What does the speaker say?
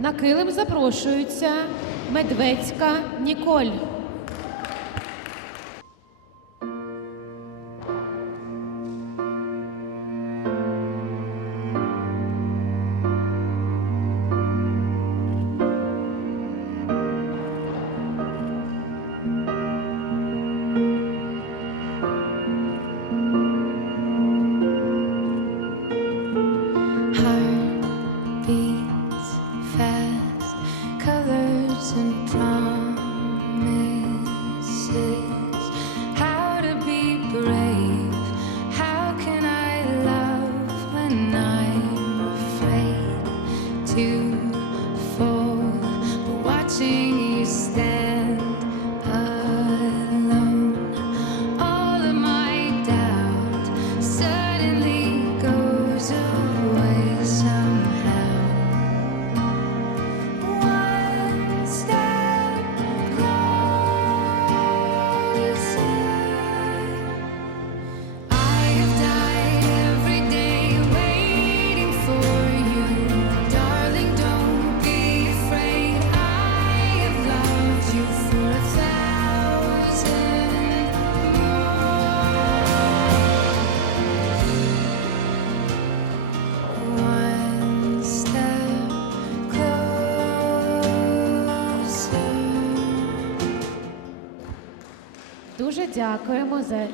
На килим запрошується Медведська Ніколь. Дуже дякуємо за